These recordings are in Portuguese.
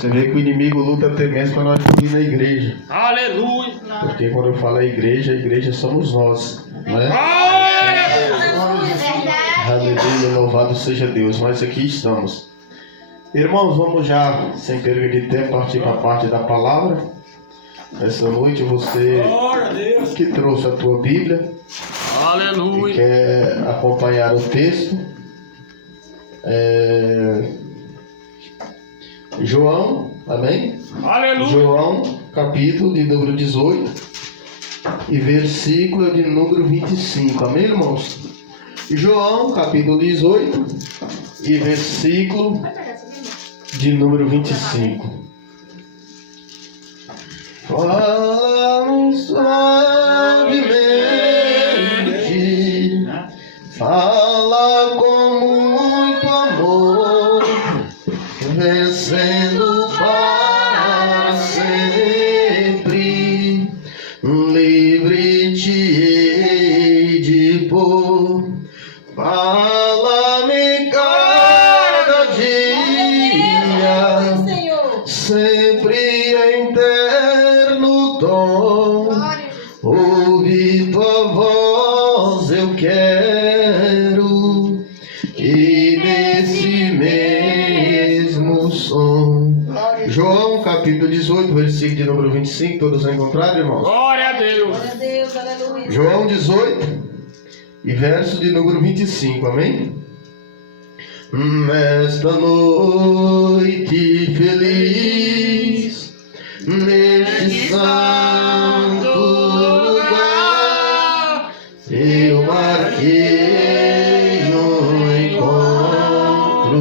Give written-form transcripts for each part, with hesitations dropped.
Você vê que o inimigo luta até mesmo para nós não ir na igreja. Aleluia. Porque quando eu falo a igreja somos nós, não é? Glória a Deus. Aleluia, louvado seja Deus. Mas aqui estamos. Irmãos, vamos já, sem perda de tempo, partir para a parte da palavra. Essa noite você que trouxe a tua Bíblia, Aleluia. e quer acompanhar o texto, João, amém? Aleluia. João, capítulo de número 18 e versículo de número 25, amém, irmãos? João, capítulo 18 e versículo de número 25. Fala-me suavemente, fala com muito amor, vencendo para sempre, livre te hei de pôr. Fala-me cada dia, sempre em terno tom, ouvi tua voz eu quero, e nesse mesmo som. João capítulo 18, versículo de número 25, todos encontraram, irmãos? Glória a Deus. Glória a Deus, aleluia. João 18 e verso de número 25, amém? Nesta noite feliz, neste santo lugar, eu marquei um encontro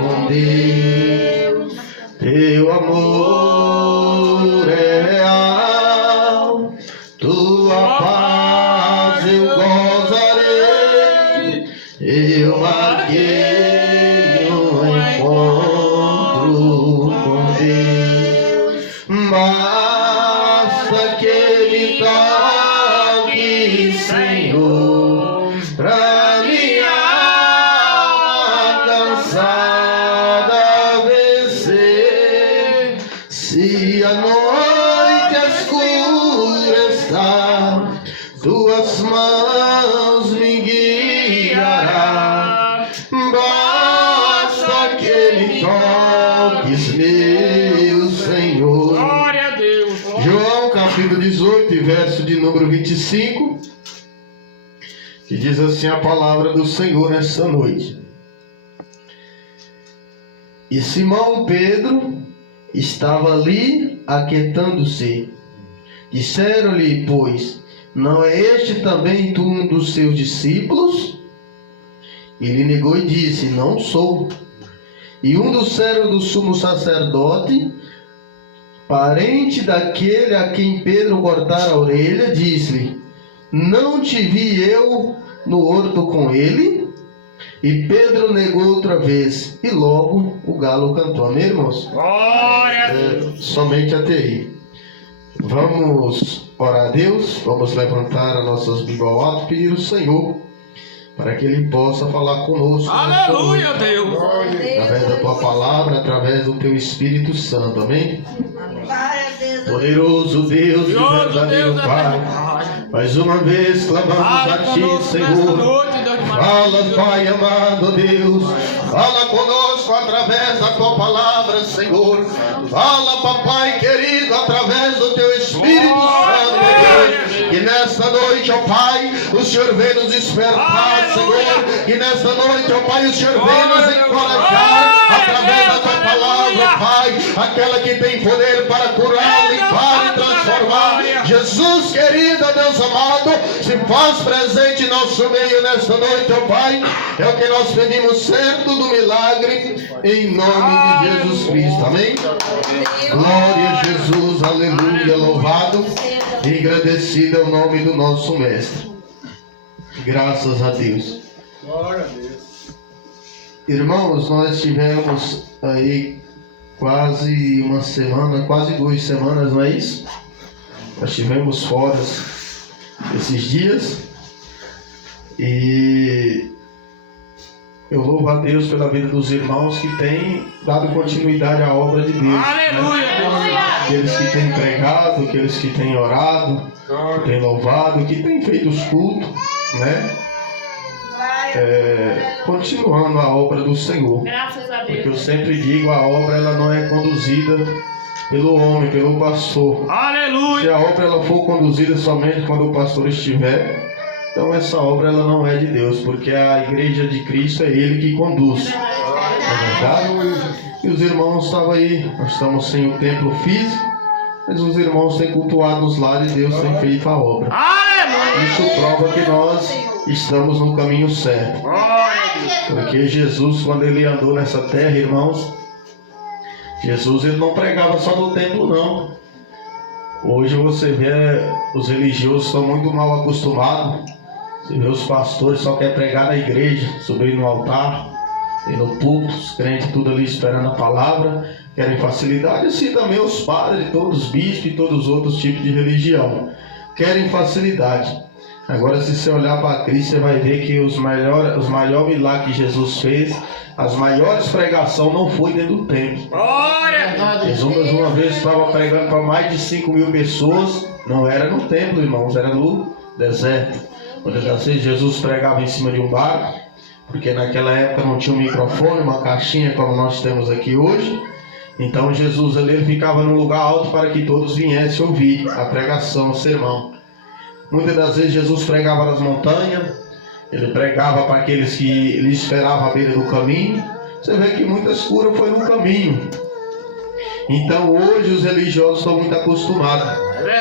com Deus. Teu amor é real, tua paz eu gozarei. Eu marquei um encontro com Deus. Basta que me toque, Senhor, pra minha alma cansada vencer. Se a noite escura está, tuas mãos me guiará. Basta que me toques, meu Senhor. Glória a Deus. João capítulo 18, verso de número 25, que diz assim a palavra do Senhor nesta noite. E Simão Pedro estava ali aquietando-se. Disseram-lhe, pois, não é este também tu um dos seus discípulos? Ele negou e disse, não sou. E um dos servos do sumo sacerdote, parente daquele a quem Pedro cortara a orelha, disse-lhe, não te vi eu no horto com ele? E Pedro negou outra vez, e logo o galo cantou. Amém, irmãos? Glória a Deus. Somente até aí. Vamos orar a Deus, vamos levantar as nossas Bíblias ao alto e pedir ao Senhor para que Ele possa falar conosco. Aleluia, Deus. Através da Tua palavra, através do Teu Espírito Santo, amém? Poderoso Deus e verdadeiro Pai, mais uma vez clamamos a Ti, Senhor. Fala, Pai amado Deus, fala conosco através da Tua palavra, Senhor. Fala, Papai querido, através do Teu Espírito Santo, Deus. Que nesta noite, ó Pai, o Senhor vem nos despertar, Senhor. Que nesta noite, ó Pai, o Senhor vem nos encorajar através da Tua palavra, Pai. Aquela que tem poder para curar, limpar e transformar. Jesus querido, Deus amado, se faz presente em nosso meio nesta noite, ó Pai. É o que nós pedimos, certo do milagre, em nome de Jesus Cristo, amém? Glória a Jesus, aleluia, louvado e agradecido é o nome do nosso Mestre. Graças a Deus. Glória a Deus. Irmãos, nós tivemos aí quase uma semana, quase 2 semanas, não é isso? Nós tivemos fora esses dias e Eu louvo a Deus pela vida dos irmãos que têm dado continuidade à obra de Deus. Aleluia, Deus. Aqueles que têm pregado, aqueles que têm orado, que têm louvado, que têm feito os cultos, né? Continuando a obra do Senhor. Graças a Deus. Porque eu sempre digo, a obra ela não é conduzida pelo homem, pelo pastor. Se Aleluia. a obra ela for conduzida somente quando o pastor estiver, então essa obra ela não é de Deus, porque a igreja de Cristo é Ele que conduz. Não é verdade? E os irmãos estavam aí, nós estamos sem o templo físico, mas os irmãos têm cultuado os lares e Deus tem feito a obra. Aleluia. Isso prova que nós estamos no caminho certo. Porque Jesus, quando Ele andou nessa terra, irmãos, Jesus ele não pregava só no templo, não. Hoje você vê, os religiosos estão muito mal acostumados. Você vê os pastores só querem pregar na igreja, subir no altar, e no púlpito, os crentes tudo ali esperando a palavra, querem facilidade. Assim também os padres, todos os bispos e todos os outros tipos de religião querem facilidade. Agora, se você olhar para Cristo, você vai ver que os maiores milagres que Jesus fez, as maiores pregações não foi dentro do templo. Jesus uma vez estava pregando para mais de 5.000 pessoas, não era no templo, irmãos, era no deserto. Muitas das vezes Jesus pregava em cima de um barco, porque naquela época não tinha um microfone, uma caixinha como nós temos aqui hoje. Então Jesus ali ele ficava num lugar alto para que todos viessem ouvir a pregação, o sermão. Muitas das vezes Jesus pregava nas montanhas, ele pregava para aqueles que ele esperava à beira do caminho. Você vê que muitas curas foi no caminho. Então hoje os religiosos estão muito acostumados,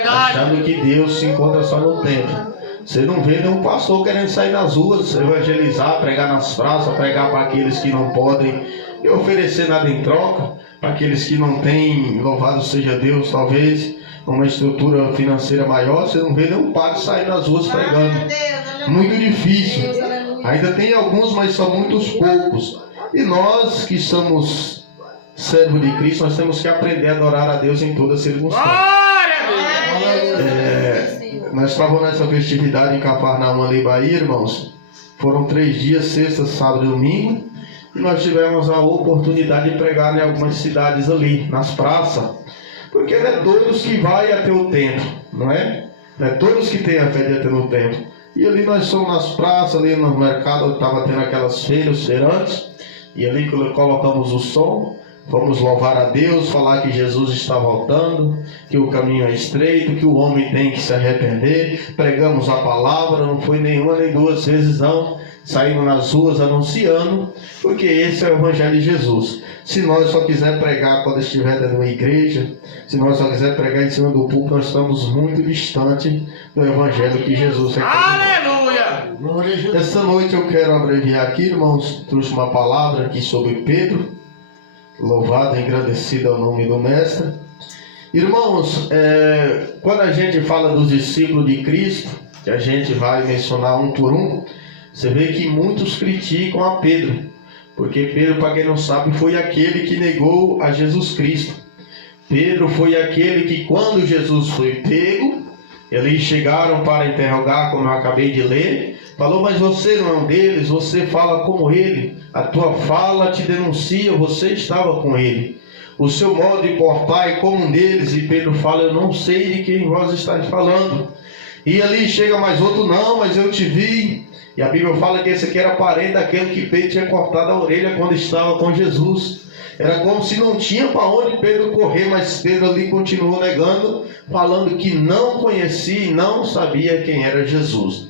achando que Deus se encontra só no templo. Você não vê nenhum pastor querendo sair nas ruas, evangelizar, pregar nas praças, pregar para aqueles que não podem e oferecer nada em troca, para aqueles que não têm, louvado seja Deus, talvez uma estrutura financeira maior. Você não vê nenhum padre sair nas ruas pregando. Muito difícil. Ainda tem alguns, mas são muitos poucos. E nós que somos servos de Cristo, nós temos que aprender a adorar a Deus em toda circunstância. Nós estávamos nessa festividade em Cafarnaum, ali, Bahia, irmãos. Foram 3 dias, sexta, sábado e domingo. E nós tivemos a oportunidade de pregar em algumas cidades ali, nas praças. Porque não é todos que vai até o templo, não é? Não é todos que têm a fé de até no templo. E ali nós fomos nas praças, ali no mercado, estava tendo aquelas feiras, feirantes. E ali colocamos o som. Vamos louvar a Deus, falar que Jesus está voltando, que o caminho é estreito, que o homem tem que se arrepender. Pregamos a palavra, não foi nenhuma nem 2 vezes não. Saímos nas ruas anunciando, porque esse é o Evangelho de Jesus. Se nós só quiser pregar quando estiver dentro de uma igreja, se nós só quiser pregar em cima do púlpito, nós estamos muito distantes do Evangelho que Jesus Aleluia! Esta noite eu quero abreviar aqui, irmãos, trouxe uma palavra aqui sobre Pedro. Louvado e engrandecido é o nome do Mestre. Irmãos, quando a gente fala dos discípulos de Cristo, que a gente vai mencionar um por um, você vê que muitos criticam a Pedro, porque Pedro, para quem não sabe, foi aquele que negou a Jesus Cristo. Pedro foi aquele que, quando Jesus foi pego, eles chegaram para interrogar, como eu acabei de ler, falou: mas você não é um deles, você fala como ele, a tua fala te denuncia, você estava com ele. O seu modo de portar é como um deles. E Pedro fala: eu não sei de quem vós estáis falando. E ali chega mais outro: não, mas eu te vi. E a Bíblia fala que esse aqui era parente daquele que Pedro tinha cortado a orelha quando estava com Jesus. Era como se não tinha para onde Pedro correr, mas Pedro ali continuou negando, falando que não conhecia e não sabia quem era Jesus.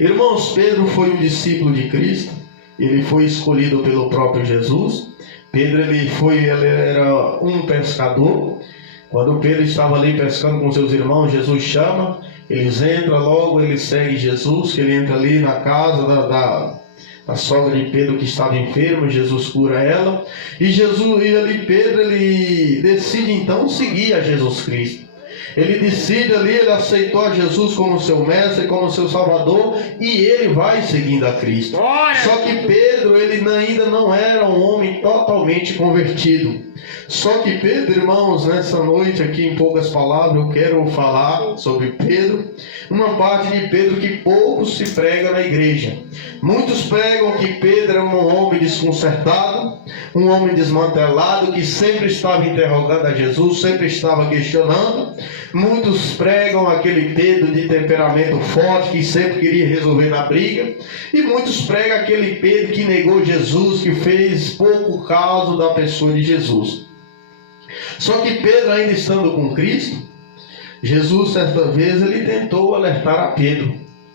Irmãos, Pedro foi um discípulo de Cristo, ele foi escolhido pelo próprio Jesus. Pedro ele era um pescador. Quando Pedro estava ali pescando com seus irmãos, Jesus chama, eles entram logo, ele segue Jesus, que ele entra ali na casa da sogra de Pedro que estava enferma, Jesus cura ela, e Pedro ele decide então seguir a Jesus Cristo. Ele decide ali, ele aceitou a Jesus como seu mestre, como seu salvador, e ele vai seguindo a Cristo. Só que Pedro, ele ainda não era um homem totalmente convertido. Só que Pedro, irmãos, nessa noite aqui, em poucas palavras, eu quero falar sobre Pedro, uma parte de Pedro que pouco se prega na igreja. Muitos pregam que Pedro era um homem desconcertado, um homem desmantelado, que sempre estava interrogando a Jesus, sempre estava questionando. Muitos pregam aquele Pedro de temperamento forte, que sempre queria resolver na briga. E muitos pregam aquele Pedro que negou Jesus, que fez pouco caso da pessoa de Jesus. Só que Pedro, ainda estando com Cristo, Jesus certa vez ele tentou alertar a Pedro,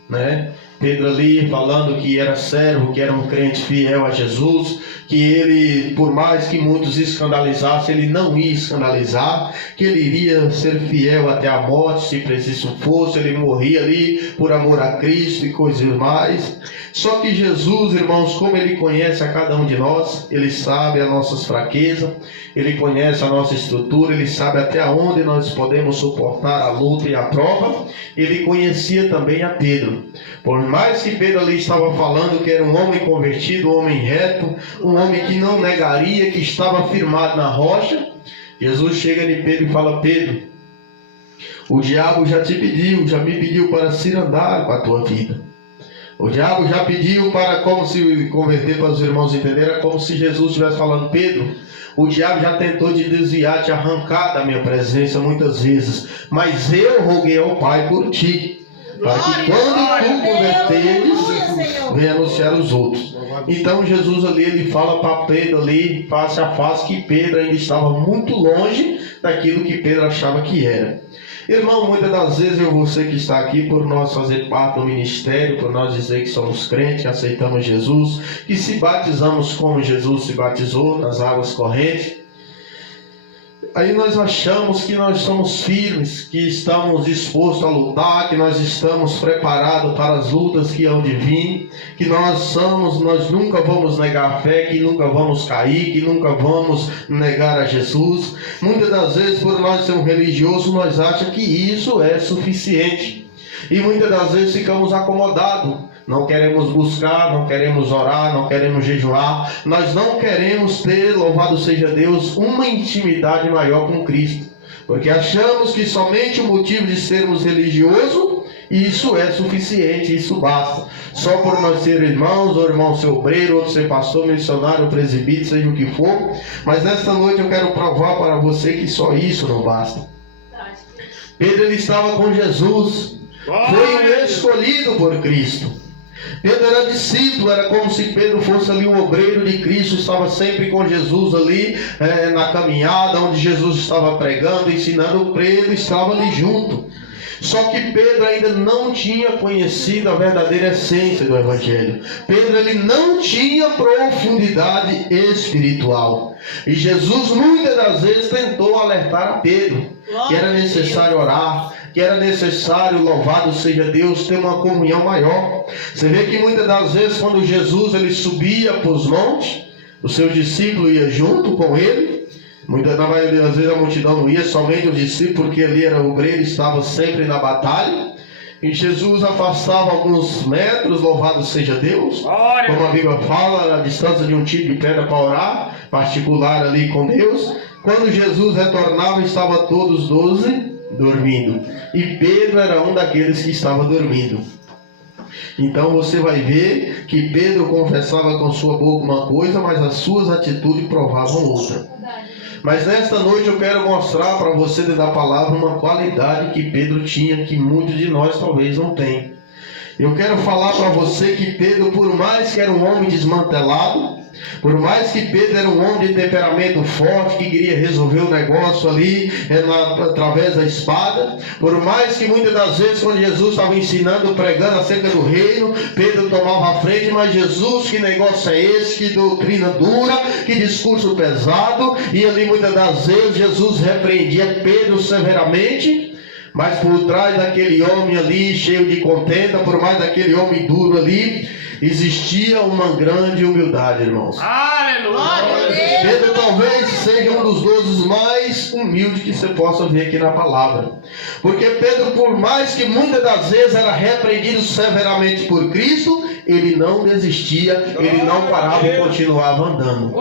né? Pedro ali falando que era servo, que era um crente fiel a Jesus, que ele, por mais que muitos escandalizassem, ele não ia escandalizar, que ele iria ser fiel até a morte, se preciso fosse, ele morria ali por amor a Cristo e coisas mais. Só que Jesus, irmãos, como ele conhece a cada um de nós, ele sabe as nossas fraquezas, ele conhece a nossa estrutura, ele sabe até onde nós podemos suportar a luta e a prova. Ele conhecia também a Pedro. Por mais que Pedro ali estava falando que era um homem convertido, um homem reto, um homem que não negaria, que estava firmado na rocha, Jesus chega em Pedro e fala: Pedro, o diabo já te pediu, já me pediu para se andar com a tua vida. O diabo já pediu para, como se converter para os irmãos entenderem, é como se Jesus estivesse falando: Pedro, o diabo já tentou te desviar, te arrancar da minha presença muitas vezes, mas eu roguei ao Pai por ti, para que quando tu converteres, venha anunciar os outros. Então Jesus ali, ele fala para Pedro ali, face a face, que Pedro ainda estava muito longe daquilo que Pedro achava que era. Irmão, muitas das vezes você que está aqui, por nós fazer parte do ministério, por nós dizer que somos crentes, que aceitamos Jesus, que se batizamos como Jesus se batizou, nas águas correntes, aí nós achamos que nós somos firmes, que estamos dispostos a lutar, que nós estamos preparados para as lutas que hão de vir, que nós nunca vamos negar a fé, que nunca vamos cair, que nunca vamos negar a Jesus. Muitas das vezes, por nós sermos religiosos, nós achamos que isso é suficiente. E muitas das vezes ficamos acomodados. Não queremos buscar, não queremos orar, não queremos jejuar. Nós não queremos ter, louvado seja Deus, uma intimidade maior com Cristo. Porque achamos que somente o motivo de sermos religiosos, isso é suficiente, isso basta. Só por nós ser irmãos, ou irmão ser obreiro, outro ser pastor, missionário, presbítero, seja o que for. Mas nesta noite eu quero provar para você que só isso não basta. Pedro, ele estava com Jesus. Foi o escolhido por Cristo. Pedro era discípulo, era como se Pedro fosse ali um obreiro de Cristo, estava sempre com Jesus ali na caminhada, onde Jesus estava pregando, ensinando. Pedro estava ali junto. Só que Pedro ainda não tinha conhecido a verdadeira essência do Evangelho. Pedro, ele não tinha profundidade espiritual. E Jesus muitas das vezes tentou alertar a Pedro que era necessário orar, que era necessário, louvado seja Deus, ter uma comunhão maior. Você vê que muitas das vezes quando Jesus ele subia para os montes, o seu discípulo ia junto com ele. Muitas das vezes a multidão não ia, somente os discípulos, porque ali era obreiro, estava sempre na batalha. E Jesus afastava alguns metros, louvado seja Deus. Como a Bíblia fala, a distância de um tiro de pedra para orar, particular ali com Deus. Quando Jesus retornava, estavam todos 12 dormindo. E Pedro era um daqueles que estava dormindo. Então você vai ver que Pedro confessava com sua boca uma coisa, mas as suas atitudes provavam outra. Mas nesta noite eu quero mostrar para você da palavra uma qualidade que Pedro tinha, que muitos de nós talvez não tenham. Eu quero falar para você que Pedro, por mais que era um homem desmantelado, por mais que Pedro era um homem de temperamento forte, que queria resolver o negócio ali através da espada, por mais que muitas das vezes quando Jesus estava ensinando, pregando acerca do reino, Pedro tomava a frente: mas Jesus, que negócio é esse, que doutrina dura, que discurso pesado. E ali muitas das vezes Jesus repreendia Pedro severamente, Mas por trás daquele homem ali, cheio de contenda, por mais daquele homem duro ali, existia uma grande humildade, irmãos. Aleluia. Pedro talvez seja um dos 12 mais humildes que você possa ver aqui na palavra. Porque Pedro, por mais que muitas das vezes era repreendido severamente por Cristo, ele não desistia, ele não parava e continuava andando.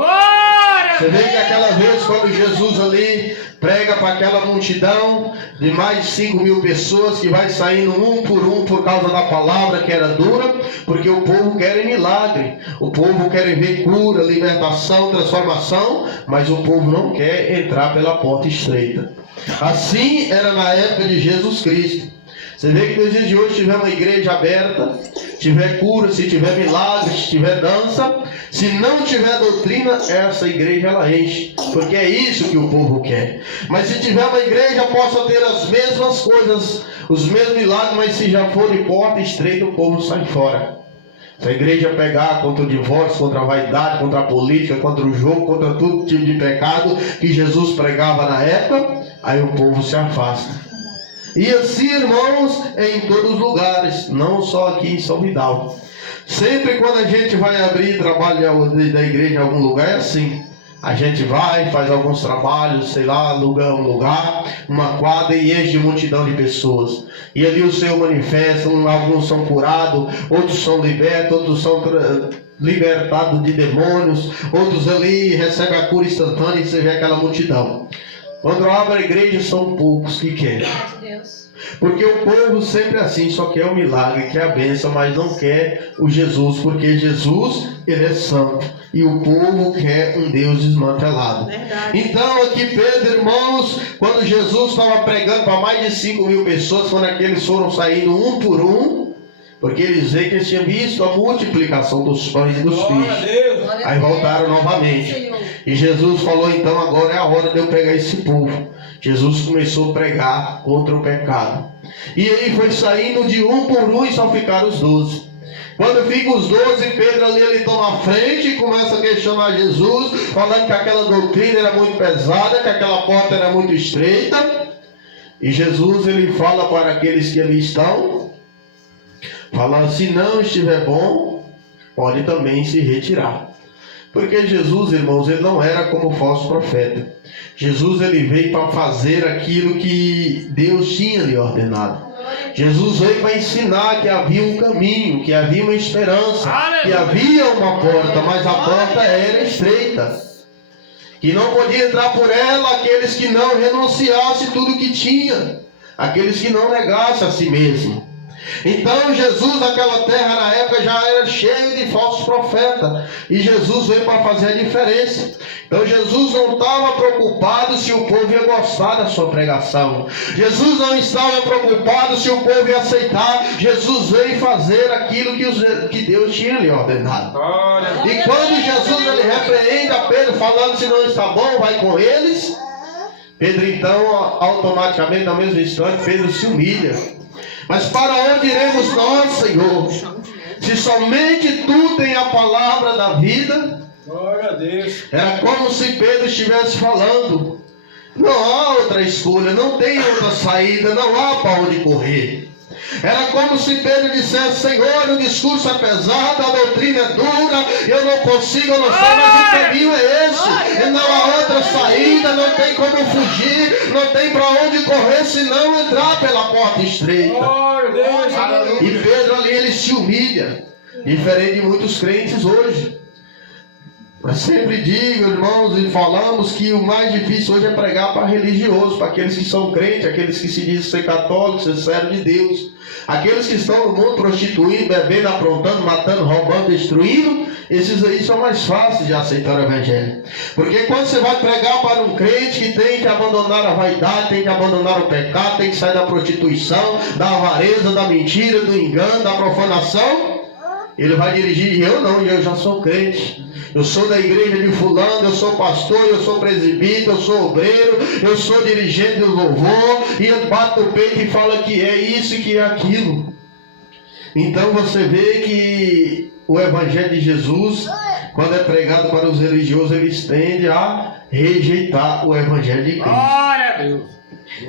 Você vê que aquela vez quando Jesus ali prega para aquela multidão de mais de 5.000 pessoas que vai saindo um por causa da palavra que era dura, porque o povo quer milagre, o povo quer ver cura, libertação, transformação, mas o povo não quer entrar pela porta estreita. Assim era na época de Jesus Cristo. Você vê que nos dias de hoje, se tiver uma igreja aberta, tiver cura, se tiver milagre, se tiver dança, se não tiver doutrina, essa igreja ela enche, porque é isso que o povo quer. Mas se tiver uma igreja, possa ter as mesmas coisas, os mesmos milagres, mas se já for de porta estreita, o povo sai fora. Se a igreja pegar contra o divórcio, contra a vaidade, contra a política, contra o jogo, contra todo tipo de pecado que Jesus pregava na época, aí o povo se afasta. E assim, irmãos, em todos os lugares, não só aqui em São Vidal. Sempre quando a gente vai abrir trabalho da igreja em algum lugar, é assim. A gente vai, faz alguns trabalhos, sei lá, aluga um lugar, uma quadra e enche de multidão de pessoas. E ali o Senhor manifesta, alguns são curados, outros são libertos, outros são libertados de demônios, outros ali recebem a cura instantânea e você vê aquela multidão. Quando abre a igreja, são poucos que querem. Porque o povo sempre é assim, só quer o milagre, quer a bênção, mas não quer o Jesus, porque Jesus, ele é santo. E o povo quer um Deus desmantelado. Verdade. Então aqui Pedro, irmãos, quando Jesus estava pregando para mais de 5.000 pessoas, quando aqueles foram saindo um por um, porque eles veem que eles tinham visto a multiplicação dos pães e dos peixes. Aí voltaram novamente. E Jesus falou, então agora é a hora de eu pegar esse povo. Jesus começou a pregar contra o pecado. E aí foi saindo de um por um e só ficaram os 12. Quando ficam os 12, Pedro ali ele toma a frente e começa a questionar Jesus, falando que aquela doutrina era muito pesada, que aquela porta era muito estreita. E Jesus ele fala para aqueles que ali estão, falando, se não estiver bom, pode também se retirar. Porque Jesus, irmãos, ele não era como o falso profeta. Jesus ele veio para fazer aquilo que Deus tinha lhe ordenado. Jesus veio para ensinar que havia um caminho, que havia uma esperança, que havia uma porta, mas a porta era estreita. Que não podia entrar por ela aqueles que não renunciassem tudo que tinha, aqueles que não negassem a si mesmo. Então Jesus, naquela terra na época já era cheio de falsos profetas, e Jesus veio para fazer a diferença. Então Jesus não estava preocupado se o povo ia gostar da sua pregação. Jesus não estava preocupado se o povo ia aceitar. Jesus veio fazer aquilo que Deus tinha lhe ordenado. E quando Jesus ele repreende a Pedro falando, se não está bom, vai com eles. Pedro então automaticamente, no mesmo instante, Pedro se humilha. Mas para onde iremos nós, Senhor? Se somente Tu tem a palavra da vida. Glória a Deus. Era como se Pedro estivesse falando, não há outra escolha, não tem outra saída, não há para onde correr. Era como se Pedro dissesse, Senhor, o discurso é pesado, a doutrina é dura, eu não consigo, eu não sei, mas o caminho é esse. E não há outra saída, não tem como fugir, não tem para onde correr, senão entrar pela porta estreita. E Pedro ali, ele se humilha, diferente de muitos crentes hoje. Mas sempre digo, irmãos, e falamos que o mais difícil hoje é pregar para religiosos, para aqueles que são crentes, aqueles que se dizem ser católicos, ser servos de Deus. Aqueles que estão no mundo prostituindo, bebendo, aprontando, matando, roubando, destruindo, esses aí são mais fáceis de aceitar o evangelho. Porque quando você vai pregar para um crente que tem que abandonar a vaidade, tem que abandonar o pecado, tem que sair da prostituição, da avareza, da mentira, do engano, da profanação, ele vai dirigir, eu já sou crente. Eu sou da igreja de fulano, eu sou pastor, eu sou presbítero, eu sou obreiro, eu sou dirigente do louvor, e eu bato o peito e falo que é isso e que é aquilo. Então você vê que o evangelho de Jesus, quando é pregado para os religiosos, eles tendem a rejeitar o evangelho de Cristo. Glória a Deus.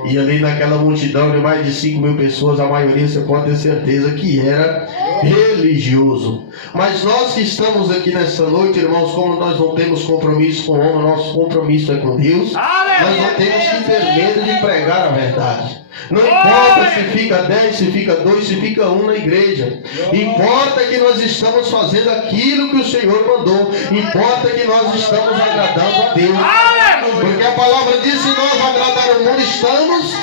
E ali naquela multidão de mais de 5.000 pessoas, a maioria você pode ter certeza que era religioso. Mas nós que estamos aqui nessa noite, irmãos, como nós não temos compromisso com o homem, nosso compromisso é com Deus, nós não temos que ter medo de pregar a verdade. Não importa se fica 10, se fica 2, se fica 1 na igreja. Importa que nós estamos fazendo aquilo que o Senhor mandou. Importa que nós estamos agradando a Deus. Porque a palavra diz: se nós agradar o mundo, estamos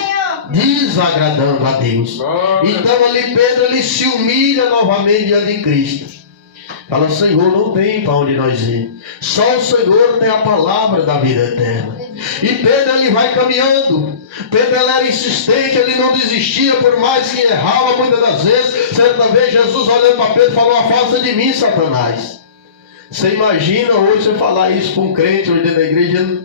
desagradando a Deus. Então ali Pedro, ele se humilha novamente diante de Cristo. Fala: Senhor, não tem para onde nós ir. Só o Senhor tem a palavra da vida eterna. E Pedro, ele vai caminhando. Pedro, ele era insistente, ele não desistia, por mais que errava muitas das vezes. Certa vez Jesus olhando para Pedro falou: afasta de mim, Satanás. Você imagina hoje você falar isso para um crente hoje dentro da igreja,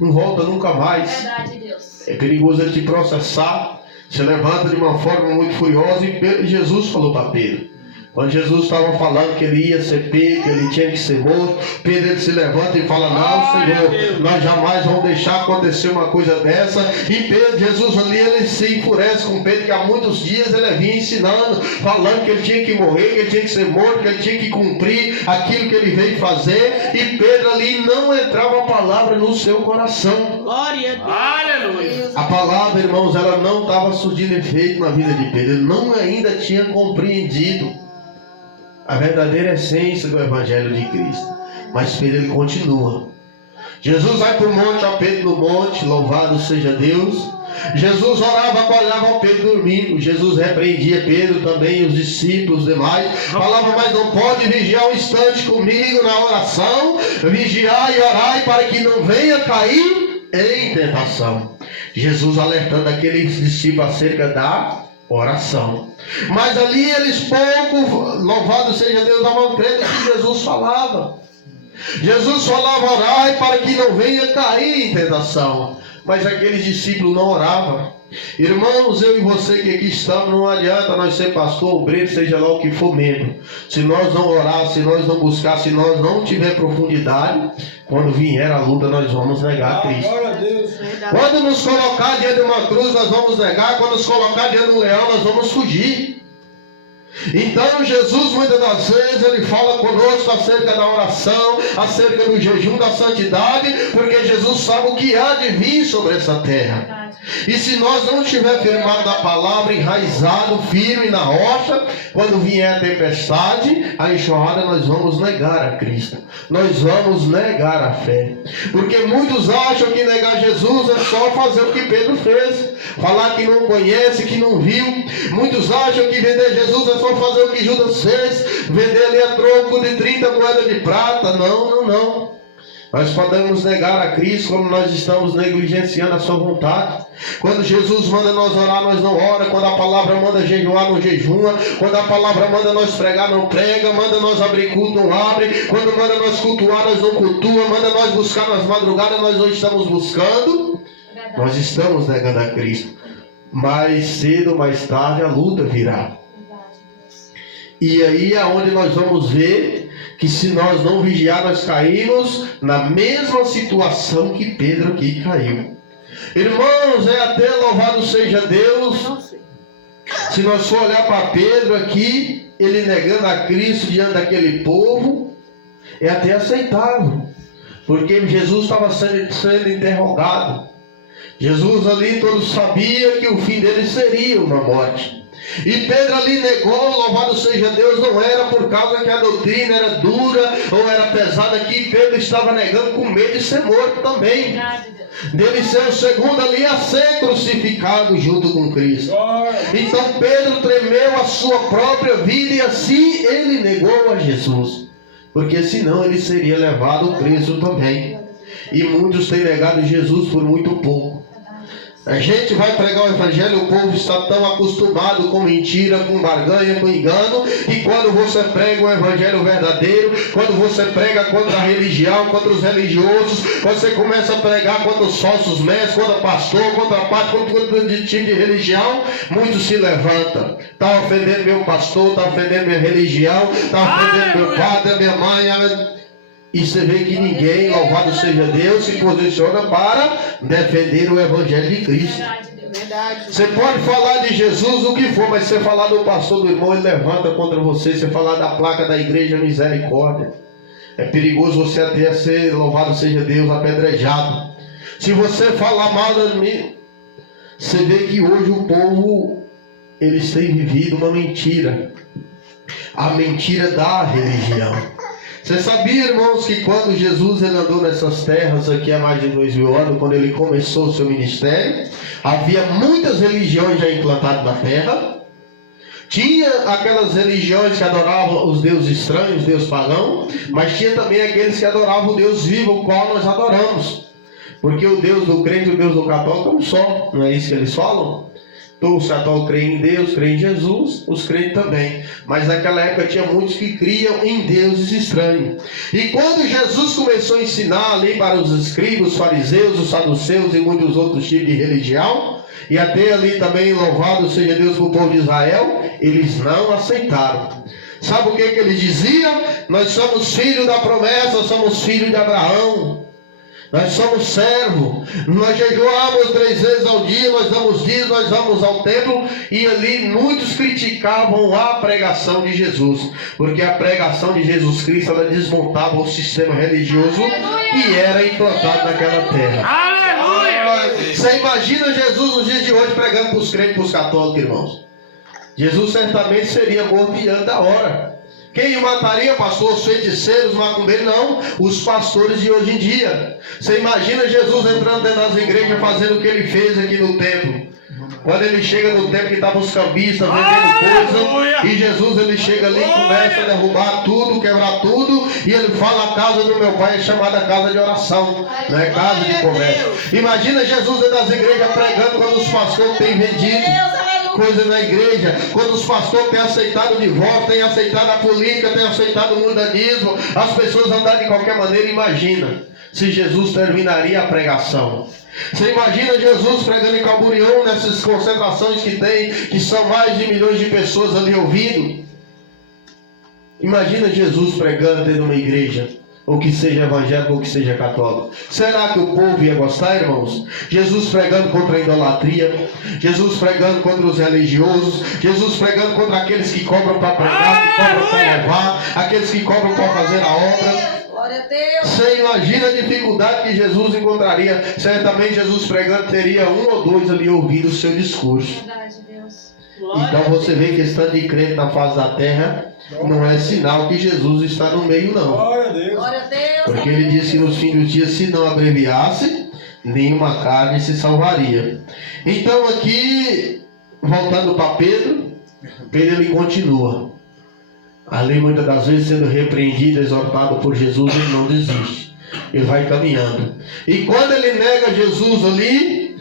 não volta nunca mais. Verdade, Deus. É perigoso ele te processar. Se levanta de uma forma muito furiosa. E Jesus falou para Pedro, quando Jesus estava falando que ele ia ser pego, que ele tinha que ser morto, Pedro, ele se levanta e fala: não, Senhor, nós jamais vamos deixar acontecer uma coisa dessa. E Pedro, Jesus ali, ele se enfurece com Pedro, que há muitos dias ele vinha ensinando, falando que ele tinha que morrer, que ele tinha que ser morto, que ele tinha que cumprir aquilo que ele veio fazer. E Pedro ali não entrava a palavra no seu coração. Glória a Deus. Aleluia. A palavra, irmãos, ela não estava surgindo efeito na vida de Pedro. Ele não ainda tinha compreendido a verdadeira essência do Evangelho de Cristo. Mas Pedro, ele continua. Jesus vai para o monte, a Pedro no monte, louvado seja Deus. Jesus orava, olhava Pedro dormindo. Jesus repreendia Pedro também e os discípulos demais. Falava: mas não pode vigiar um instante comigo na oração. Vigiar e orar para que não venha cair em tentação. Jesus alertando aqueles discípulos acerca da oração. Mas ali eles pouco, louvado seja Deus, davam crendo que Jesus falava. Jesus falava: orai para que não venha cair em tentação. Mas aqueles discípulos não oravam. Irmãos, eu e você que aqui estamos, não adianta nós ser pastor, obreiro, seja lá o que for membro. Se nós não orar, se nós não buscar, se nós não tiver profundidade, quando vier a luta, nós vamos negar Cristo. Quando nos colocar diante de uma cruz, nós vamos negar. Quando nos colocar diante de um leão, nós vamos fugir. Então Jesus, muitas das vezes, ele fala conosco acerca da oração, acerca do jejum, da santidade, porque Jesus sabe o que há de vir sobre essa terra. E se nós não estiver firmado na palavra, enraizado, firme na rocha, quando vier a tempestade, a enxurrada, nós vamos negar a Cristo. Nós vamos negar a fé. Porque muitos acham que negar Jesus é só fazer o que Pedro fez. Falar que não conhece, que não viu. Muitos acham que vender Jesus é só fazer o que Judas fez. Vender ali a troco de 30 moedas de prata. Não. Nós podemos negar a Cristo como nós estamos negligenciando a sua vontade. Quando Jesus manda nós orar, nós não ora. Quando a palavra manda jejuar, não jejua. Quando a palavra manda nós pregar, não prega. Manda nós abrir culto, não abre. Quando manda nós cultuar, nós não cultua. Manda nós buscar nas madrugadas, nós não estamos buscando. Nós estamos negando a Cristo. Mais cedo ou mais tarde a luta virá. E aí é onde nós vamos ver que se nós não vigiar, nós caímos na mesma situação que Pedro aqui caiu. Irmãos, é até louvado seja Deus. Se nós for olhar para Pedro aqui, ele negando a Cristo diante daquele povo, é até aceitável. Porque Jesus estava sendo interrogado. Jesus ali, todos sabiam que o fim dele seria uma morte. E Pedro ali negou, louvado seja Deus, não era por causa que a doutrina era dura ou era pesada aqui. Pedro estava negando com medo de ser morto também. Dele ser o segundo ali a ser crucificado junto com Cristo. Então Pedro tremeu a sua própria vida e assim ele negou a Jesus. Porque senão ele seria levado preso também. E muitos têm negado Jesus por muito pouco. A gente vai pregar o evangelho, o povo está tão acostumado com mentira, com barganha, com engano, e quando você prega o evangelho verdadeiro, quando você prega contra a religião, contra os religiosos, você começa a pregar contra os falsos mestres, contra pastor, contra parte, contra de tipo de religião, muitos se levantam. Está ofendendo meu pastor, está ofendendo minha religião, está ofendendo meu padre, minha mãe. E você vê que ninguém, louvado seja Deus, se posiciona para defender o Evangelho de Cristo. Verdade. Você pode falar de Jesus o que for, mas se você falar do pastor do irmão, ele levanta contra você. Se você falar da placa da igreja, misericórdia. É perigoso você até ser, louvado seja Deus, apedrejado. Se você falar mal de mim, você vê que hoje o povo, eles têm vivido uma mentira. A mentira da religião. Você sabia, irmãos, que quando Jesus ele andou nessas terras aqui há mais de 2000 anos, quando ele começou o seu ministério, havia muitas religiões já implantadas na terra. Tinha aquelas religiões que adoravam os deuses estranhos, os deuses pagãos, mas tinha também aqueles que adoravam o Deus vivo, o qual nós adoramos. Porque o Deus do crente e o Deus do católico é um só, não é isso que eles falam? Os católicos creem em Deus, creem em Jesus, os crentes também. Mas naquela época tinha muitos que criam em deuses estranhos. E quando Jesus começou a ensinar ali para os escribas, os fariseus, os saduceus e muitos outros tipos de religião, e até ali também, louvado seja Deus para o povo de Israel, eles não aceitaram. Sabe o que eles diziam? Nós somos filhos da promessa, somos filhos de Abraão. Nós somos servos, nós jejuamos 3 vezes ao dia, nós damos dias, nós vamos ao templo. E ali muitos criticavam a pregação de Jesus, porque a pregação de Jesus Cristo, ela desmontava o sistema religioso que era implantado naquela terra. Aleluia! Você imagina Jesus nos dias de hoje pregando para os crentes e para os católicos, irmãos? Jesus certamente seria morto diante da hora. Quem o mataria, pastor? Os feiticeiros, os macumbeiros? Não, os pastores de hoje em dia. Você imagina Jesus entrando dentro das igrejas fazendo o que ele fez aqui no templo. Quando ele chega no templo que estavam os cambistas vendendo coisa, e Jesus ele chega ali e começa a derrubar tudo, quebrar tudo, e ele fala: a casa do meu pai é chamada casa de oração, não é casa de comércio. Imagina Jesus dentro das igrejas pregando quando os pastores têm vendido coisa na igreja, quando os pastores têm aceitado o divórcio, têm aceitado a política, têm aceitado o mundanismo, as pessoas andarem de qualquer maneira. Imagina se Jesus terminaria a pregação. Você imagina Jesus pregando em Camboriú, nessas concentrações que tem, que são mais de milhões de pessoas ali ouvindo. Imagina Jesus pregando dentro de uma igreja, ou que seja evangélico, ou que seja católico. Será que o povo ia gostar, irmãos? Jesus pregando contra a idolatria, Jesus pregando contra os religiosos, Jesus pregando contra aqueles que cobram para pregar, que cobram para levar, aqueles que cobram para fazer a obra. Você imagina a dificuldade que Jesus encontraria. Certamente Jesus pregando teria 1 ou 2 ali ouvindo o seu discurso. Então você vê que estando de crente na face da terra não é sinal que Jesus está no meio, não. Porque ele disse que nos fins dos dias, se não abreviasse, nenhuma carne se salvaria. Então aqui, voltando para Pedro, ele continua. Ali muitas das vezes sendo repreendido, exortado por Jesus, ele não desiste. Ele vai caminhando. E quando ele nega Jesus ali,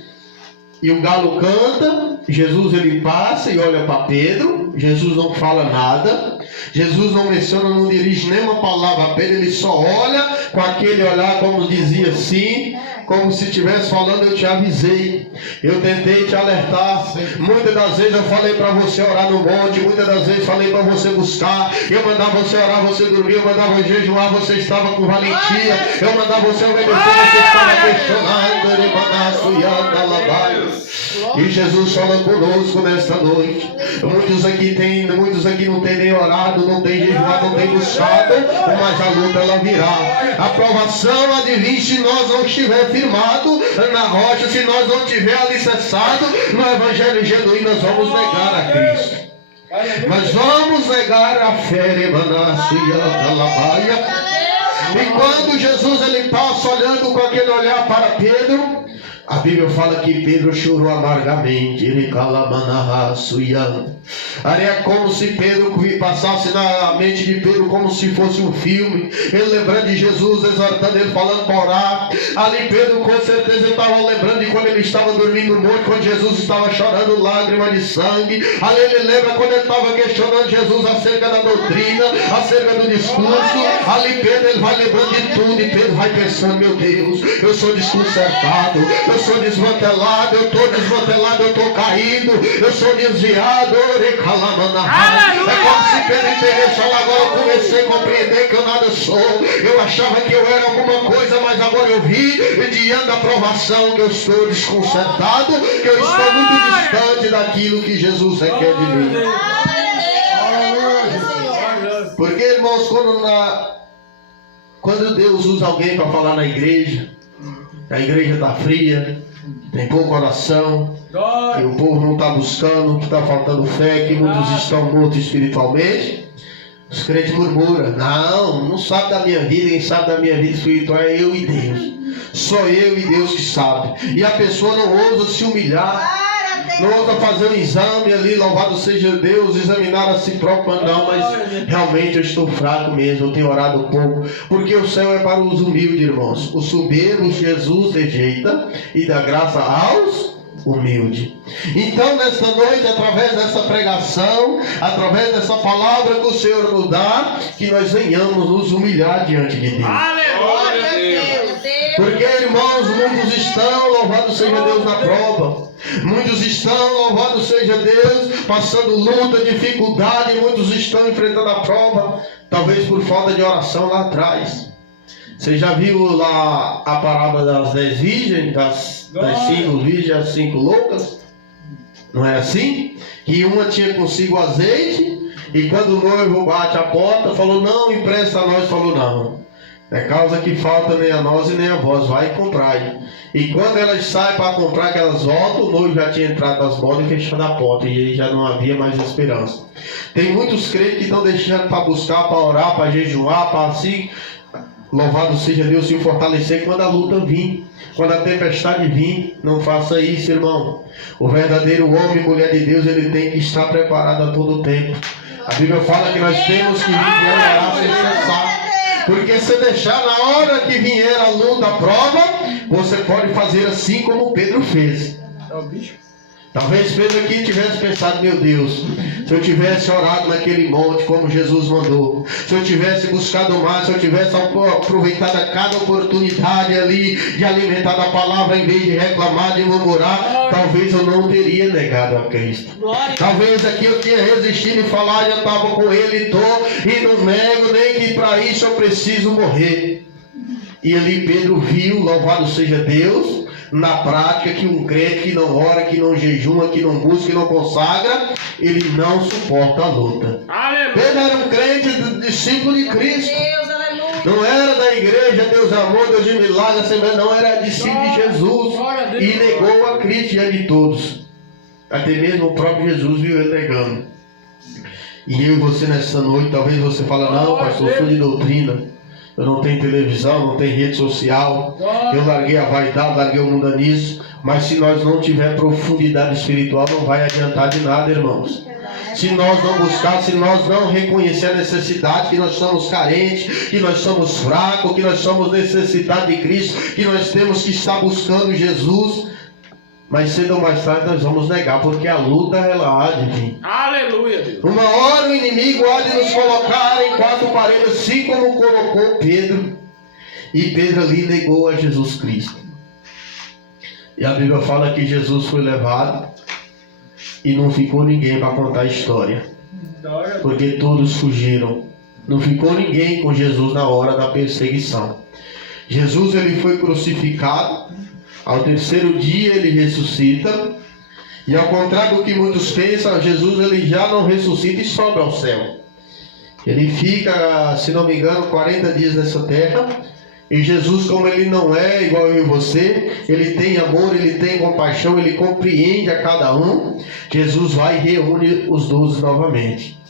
e o galo canta, Jesus ele passa e olha para Pedro. Jesus não fala nada. Jesus não menciona, não dirige nenhuma palavra a Pedro. Ele só olha com aquele olhar como dizia assim, como se estivesse falando: eu te avisei, eu tentei te alertar. Muitas das vezes eu falei para você orar no monte, muitas das vezes falei para você buscar. Eu mandava você orar, você dormia. Eu mandava jejuar, você estava com valentia. Eu mandava você obedecer, você estava questionando. E Jesus fala conosco nesta noite. Muitos aqui não tem nem orado, não tem jejuado, não tem buscado, mas a luta ela virá. A provação advém se nós não estiver firmado na rocha, se nós não estiver alicerçado no evangelho genuíno. Nós vamos negar a Cristo, nós vamos negar a fé. E quando Jesus ele passa olhando com aquele olhar para Pedro, a Bíblia fala que Pedro chorou amargamente. Ele é como se Pedro passasse na mente de Pedro como se fosse um filme. Ele lembrando de Jesus, exortando ele, falando para orar. Ali Pedro com certeza estava lembrando de quando ele estava dormindo no monte, quando Jesus estava chorando lágrimas de sangue. Ali ele lembra quando ele estava questionando Jesus acerca da doutrina, acerca do discurso. Ali Pedro ele vai lembrando de tudo, e Pedro vai pensando: meu Deus, eu sou desconcertado, eu sou desmantelado, eu estou desmantelado, eu estou caído. caído, eu sou desviado. É como se pelo interesse, agora eu comecei a compreender que eu nada sou. Eu achava que eu era alguma coisa, mas agora eu vi, diante da provação, que eu estou desconcertado, que eu estou muito distante daquilo que Jesus requer de mim. Porque, irmãos, quando Deus usa alguém para falar na igreja, a igreja está fria, tem pouca oração, e o povo não está buscando, que está faltando fé, que muitos estão mortos espiritualmente, os crentes murmuram: não sabe da minha vida, quem sabe da minha vida espiritual é eu e Deus. Só eu e Deus que sabe. E a pessoa não ousa se humilhar, não ousa fazer um exame ali, louvado seja Deus, examinar a si próprio. Não, mas realmente eu estou fraco mesmo, eu tenho orado pouco. Porque o céu é para os humildes, irmãos. Os soberbos Jesus rejeita e dá graça aos humildes. Então, nesta noite, através dessa pregação, através dessa palavra que o Senhor nos dá, que nós venhamos nos humilhar diante de Deus. Glória a Deus. Porque, irmãos, muitos estão, louvado seja Deus, na prova. Muitos estão, louvado seja Deus, passando luta, dificuldade. Muitos estão enfrentando a prova, talvez por falta de oração lá atrás. Você já viu lá a parábola das 10 virgens, das 5 virgens, as 5 loucas? Não é assim? Que uma tinha consigo azeite, e quando o noivo bate a porta, falou: não, empresta a nós. Falou: não, é causa que falta nem a nós e nem a vós, vai e comprai. E quando elas saem para comprar, que elas voltam, o noivo já tinha entrado nas bodas e fechado a porta, e aí já não havia mais esperança. Tem muitos crentes que estão deixando para buscar, para orar, para jejuar, para assim, louvado seja Deus, se fortalecer quando a luta vir, quando a tempestade vir. Não faça isso, irmão. O verdadeiro homem e mulher de Deus, ele tem que estar preparado a todo tempo. A Bíblia fala que nós temos que vigiar e orar sem cessar. Porque se deixar na hora que vier a luta, a prova, você pode fazer assim como Pedro fez. Talvez Pedro aqui tivesse pensado: meu Deus, se eu tivesse orado naquele monte como Jesus mandou, se eu tivesse buscado mais, se eu tivesse aproveitado a cada oportunidade ali de alimentar a palavra em vez de reclamar, de murmurar, talvez eu não teria negado a Cristo. Talvez aqui eu tinha resistido e falar: já estava com ele, e não nego nem que para isso eu preciso morrer. E ali Pedro viu, louvado seja Deus, na prática, que um crente que não ora, que não jejuma, que não busca, que não consagra, ele não suporta a luta. Pedro era um crente, discípulo de Cristo. Não era da igreja Deus amor, Deus de milagre, não, era discípulo de Jesus. E negou a Cristo diante de todos. Até mesmo o próprio Jesus viu ele negando. E eu e você nessa noite, talvez você fale: não, pastor, eu sou de doutrina. Eu não tenho televisão, não tenho rede social, eu larguei a vaidade, larguei o mundanismo. Mas se nós não tiver profundidade espiritual, não vai adiantar de nada, irmãos. Se nós não buscar, se nós não reconhecer a necessidade, que nós somos carentes, que nós somos fracos, que nós somos necessitados de Cristo, que nós temos que estar buscando Jesus, mas cedo ou mais tarde nós vamos negar, porque a luta ela há de vir. Aleluia, Deus. Uma hora o inimigo há de nos colocar em 4 paredes, assim como colocou Pedro. E Pedro ali negou a Jesus Cristo. E a Bíblia fala que Jesus foi levado e não ficou ninguém para contar a história, porque todos fugiram. Não ficou ninguém com Jesus na hora da perseguição. Jesus ele foi crucificado. Ao 3º dia ele ressuscita. E ao contrário do que muitos pensam, Jesus ele já não ressuscita e sobe ao céu. Ele fica, se não me engano, 40 dias nessa terra. E Jesus, como ele não é igual eu e você, ele tem amor, ele tem compaixão, ele compreende a cada um. Jesus vai e reúne os 12 novamente.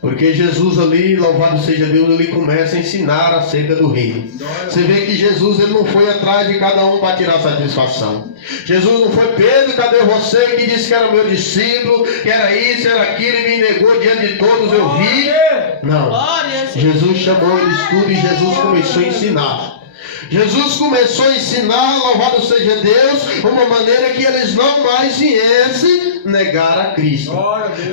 Porque Jesus ali, louvado seja Deus, ele começa a ensinar acerca do reino. Você vê que Jesus ele não foi atrás de cada um para tirar satisfação. Jesus não foi: Pedro, cadê você que disse que era meu discípulo, que era isso, era aquilo, e me negou diante de todos, eu vi. Não. Jesus chamou eles tudo e Jesus começou a ensinar. Jesus começou a ensinar, louvado seja Deus, uma maneira que eles não mais viessem negar a Cristo.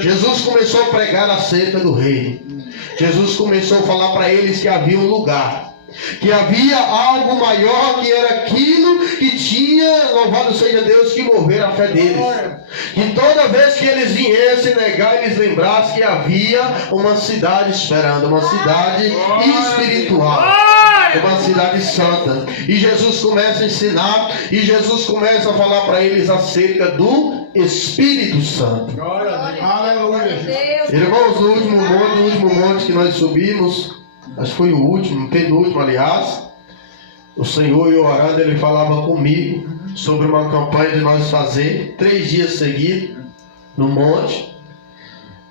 Jesus começou a pregar acerca do reino. Jesus começou a falar para eles que havia um lugar. que havia algo maior, que era aquilo que tinha, louvado seja Deus, que mover a fé deles. Que toda vez que eles viessem negar, eles lembrassem que havia uma cidade esperando, uma cidade espiritual, uma cidade santa. E Jesus começa a ensinar, e Jesus começa a falar para eles acerca do Espírito Santo. Aleluia. Irmãos, no último monte que nós subimos, acho que foi o último, penúltimo aliás, o Senhor, eu orando, Ele falava comigo sobre uma campanha de nós fazer 3 dias seguidos no monte.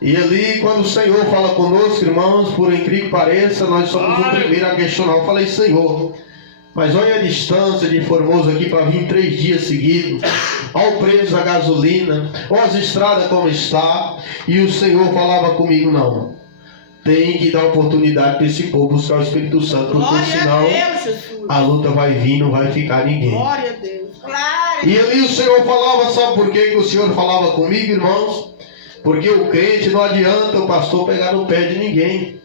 E ali, quando o Senhor fala conosco, irmãos, por incrível que pareça, nós somos o primeiro a questionar. Eu falei, Senhor, mas olha a distância de Formoso aqui para vir 3 dias seguidos. Olha o preço da gasolina, olha as estradas como está. E o Senhor falava comigo, não. Tem que dar oportunidade para esse povo buscar o Espírito Santo, porque senão a luta vai vir, não vai ficar ninguém. Glória a Deus. E ali o Senhor falava, sabe por que o Senhor falava comigo, irmãos? Porque o crente não adianta o pastor pegar no pé de ninguém.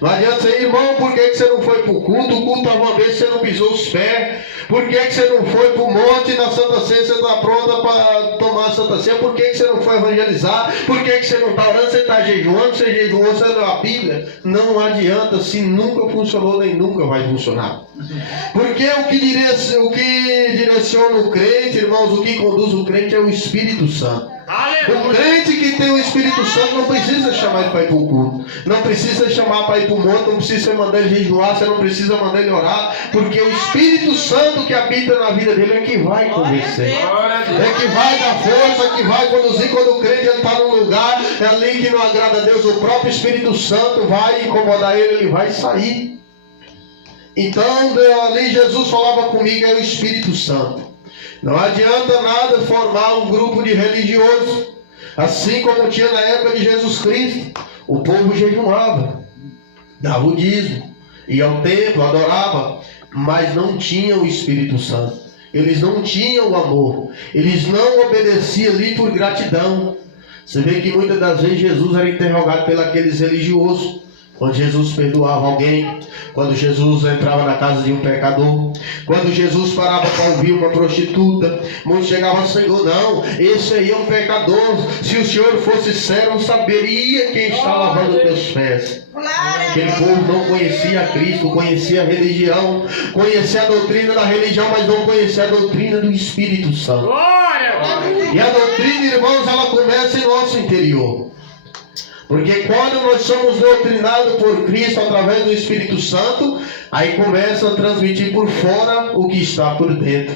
Não adianta você, irmão, por que você não foi para o culto? O culto uma vez você não pisou os pés. Por que você não foi para o monte na Santa Ceia? Você está pronta para tomar a Santa Ceia? Por que você não foi evangelizar? Por que você não está orando? Você está jejuando? Você jejuou, você leu a Bíblia? Não adianta, se nunca funcionou, nem nunca vai funcionar. Porque o que direciona o crente, irmãos, o que conduz o crente é o Espírito Santo. O crente que tem o Espírito Santo não precisa chamar ele para ir para o culto, não precisa chamar para ir para o monte, não precisa mandar ele jejuar, você não precisa mandar ele orar, porque o Espírito Santo que habita na vida dele é que vai convencer, é que vai dar força, que vai conduzir. Quando o crente está num lugar ali que não agrada a Deus, o próprio Espírito Santo vai incomodar ele vai sair. Então ali Jesus falava comigo, é o Espírito Santo. Não adianta nada formar um grupo de religiosos, assim como tinha na época de Jesus Cristo. O povo jejuava, dava o dízimo, ia ao templo, adorava, mas não tinha o Espírito Santo. Eles não tinham o amor, eles não obedeciam ali por gratidão. Você vê que muitas das vezes Jesus era interrogado pelos aqueles religiosos. Quando Jesus perdoava alguém, quando Jesus entrava na casa de um pecador, quando Jesus parava para ouvir uma prostituta, muitos chegavam, Senhor, não, esse aí é um pecador. Se o Senhor fosse sério, saberia quem está lavando teus pés. Aquele povo não conhecia a Cristo, conhecia a religião, conhecia a doutrina da religião, mas não conhecia a doutrina do Espírito Santo. E a doutrina, irmãos, ela começa em nosso interior. Porque quando nós somos doutrinados por Cristo através do Espírito Santo, aí começa a transmitir por fora o que está por dentro.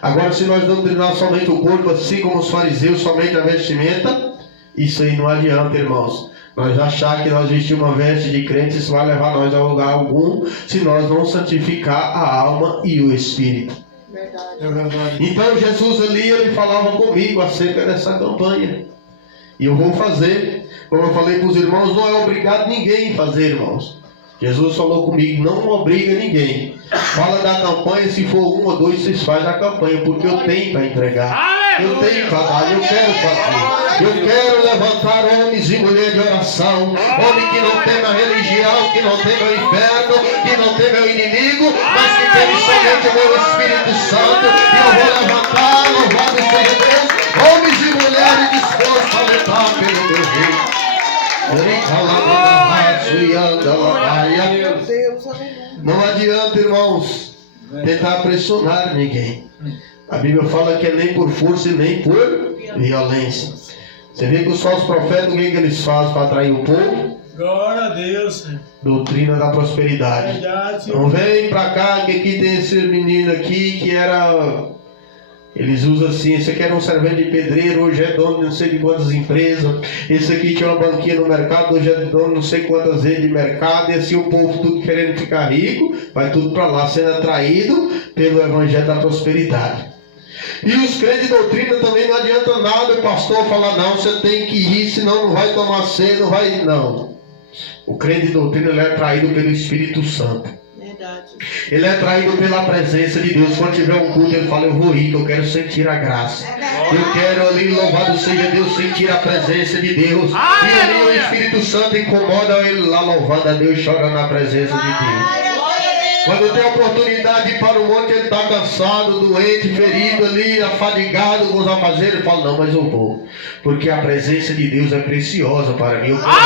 Agora, se nós doutrinarmos somente o corpo, assim como os fariseus, somente a vestimenta, isso aí não adianta, irmãos. Nós achar que nós vestimos uma veste de crente, isso vai levar nós a lugar algum, se nós não santificar a alma e o Espírito. Verdade. Então Jesus ali, ele falava comigo acerca dessa campanha. E eu vou fazer. Como eu falei para os irmãos, não é obrigado ninguém a fazer, irmãos. Jesus falou comigo, não obriga ninguém. Fala da campanha, se for 1 ou 2, vocês fazem a campanha, porque eu tenho para entregar. Eu tenho para dar, eu quero fazer. Eu quero levantar homens e mulheres de oração. Homem que não tem a religião, que não tem o inferno, que não tem o inimigo, mas que tem somente o meu Espírito Santo. E eu vou levantar, louvado seja Deus, homens e mulheres dispostos a lutar pelo meu reino. Não adianta, irmãos, tentar pressionar ninguém. A Bíblia fala que é nem por força e nem por violência. Você vê que os falsos profetas, o que eles fazem para atrair o povo? Glória a Deus. Doutrina da prosperidade. Verdade. Não vem pra cá, que aqui tem esse menino aqui que era... Eles usam assim, esse aqui era um servente de pedreiro, hoje é dono de não sei de quantas empresas. Esse aqui tinha uma banquinha no mercado, hoje é dono de não sei quantas redes de mercado. E assim o povo tudo querendo ficar rico, vai tudo para lá, sendo atraído pelo evangelho da prosperidade. E os crentes de doutrina também não adianta nada o pastor falar, não, você tem que ir, senão não vai tomar ceia, não vai... Não. O crente de doutrina ele é atraído pelo Espírito Santo. Ele é atraído pela presença de Deus. Quando tiver um culto, ele fala, eu vou ir, que eu quero sentir a graça. Eu quero ali, louvado seja Deus, sentir a presença de Deus. E ali o Espírito Santo incomoda ele lá, louvando a Deus, chorando na presença de Deus. Quando tem a oportunidade de ir para o monte, ele está cansado, doente, ferido ali, afadigado com os afazeres. Ele fala, não, mas eu vou. Porque a presença de Deus é preciosa para mim. Eu quero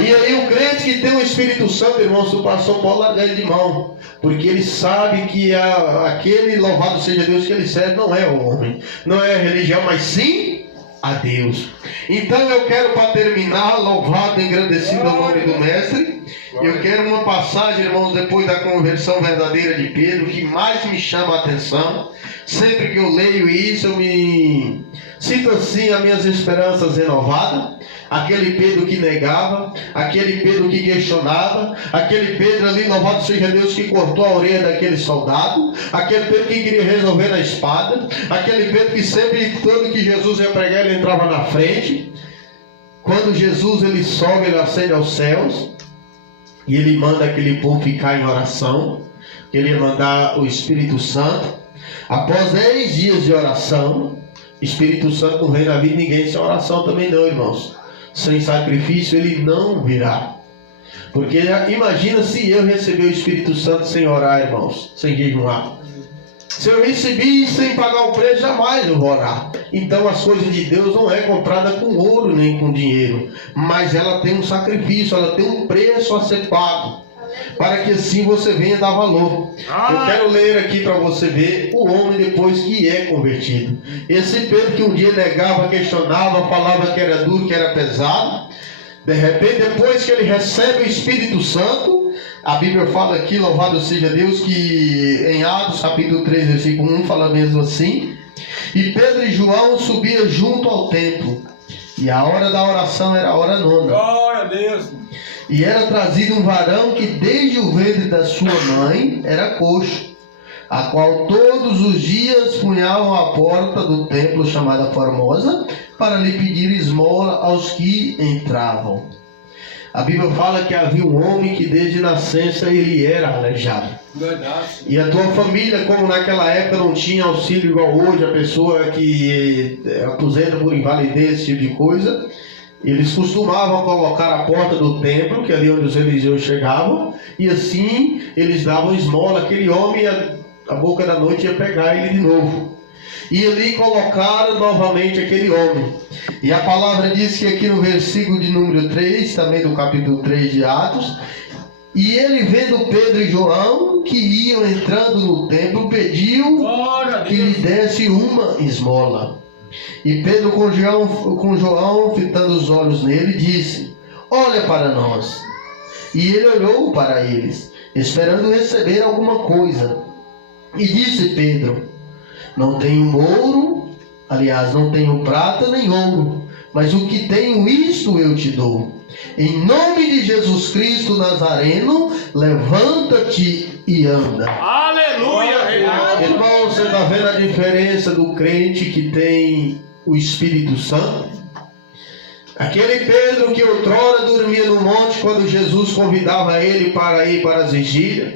e aí o crente que tem o Espírito Santo, irmãos, o pastor pode largar ele de mão. Porque ele sabe que aquele, louvado seja Deus, que ele serve, não é o homem. Não é a religião, mas sim a Deus. Então eu quero, para terminar, louvado e engrandecido o nome do Mestre. Eu quero uma passagem, irmãos, depois da conversão verdadeira de Pedro, que mais me chama a atenção. Sempre que eu leio isso, eu me sinto assim, as minhas esperanças renovadas. Aquele Pedro que negava, aquele Pedro que questionava, aquele Pedro ali, louvado seja Deus, que cortou a orelha daquele soldado, aquele Pedro que queria resolver na espada, aquele Pedro que sempre, todo que Jesus ia pregar, ele entrava na frente. Quando Jesus ele sobe, ele ascende aos céus, e ele manda aquele povo ficar em oração, ele ia mandar o Espírito Santo. Após 10 dias de oração, Espírito Santo não vem na vida de ninguém sem oração também não, irmãos. Sem sacrifício ele não virá. Porque imagina se eu receber o Espírito Santo sem orar, irmãos, sem jejuar. Se eu recebi sem pagar o preço, jamais eu vou orar. Então as coisas de Deus não é comprada com ouro nem com dinheiro, mas ela tem um sacrifício, ela tem um preço a ser pago, para que assim você venha dar valor. Eu quero ler aqui para você ver o homem depois que é convertido. Esse Pedro que um dia negava, questionava, falava que era duro, que era pesado. De repente, depois que ele recebe o Espírito Santo, a Bíblia fala aqui, louvado seja Deus, que em Atos capítulo 3, versículo 1, fala mesmo assim: e Pedro e João subiam junto ao templo, e a hora da oração era a hora 9. Glória a Deus. E era trazido um varão que desde o ventre da sua mãe era coxo, a qual todos os dias punhavam a porta do templo chamada Formosa, para lhe pedir esmola aos que entravam. A Bíblia fala que havia um homem que desde nascença ele era aleijado. Verdade. E a tua família, como naquela época não tinha auxílio igual hoje, a pessoa que aposenta por invalidez, esse tipo de coisa, eles costumavam colocar a porta do templo, que é ali onde os religiosos chegavam, e assim eles davam esmola. Aquele homem, a boca da noite ia pegar ele de novo. E ali colocaram novamente aquele homem. E a palavra diz que aqui no versículo de número 3, também do capítulo 3 de Atos, e ele vendo Pedro e João que iam entrando no templo, pediu que lhe desse uma esmola. E Pedro com João, fitando os olhos nele, disse: olha para nós. E ele olhou para eles, esperando receber alguma coisa. E disse Pedro: não tenho ouro, aliás, não tenho prata nem ouro, mas o que tenho, isto eu te dou. Em nome de Jesus Cristo Nazareno, levanta-te e anda. Aleluia! Irmão, você está vendo a diferença do crente que tem o Espírito Santo? Aquele Pedro que outrora dormia no monte quando Jesus convidava ele para ir para as vigílias.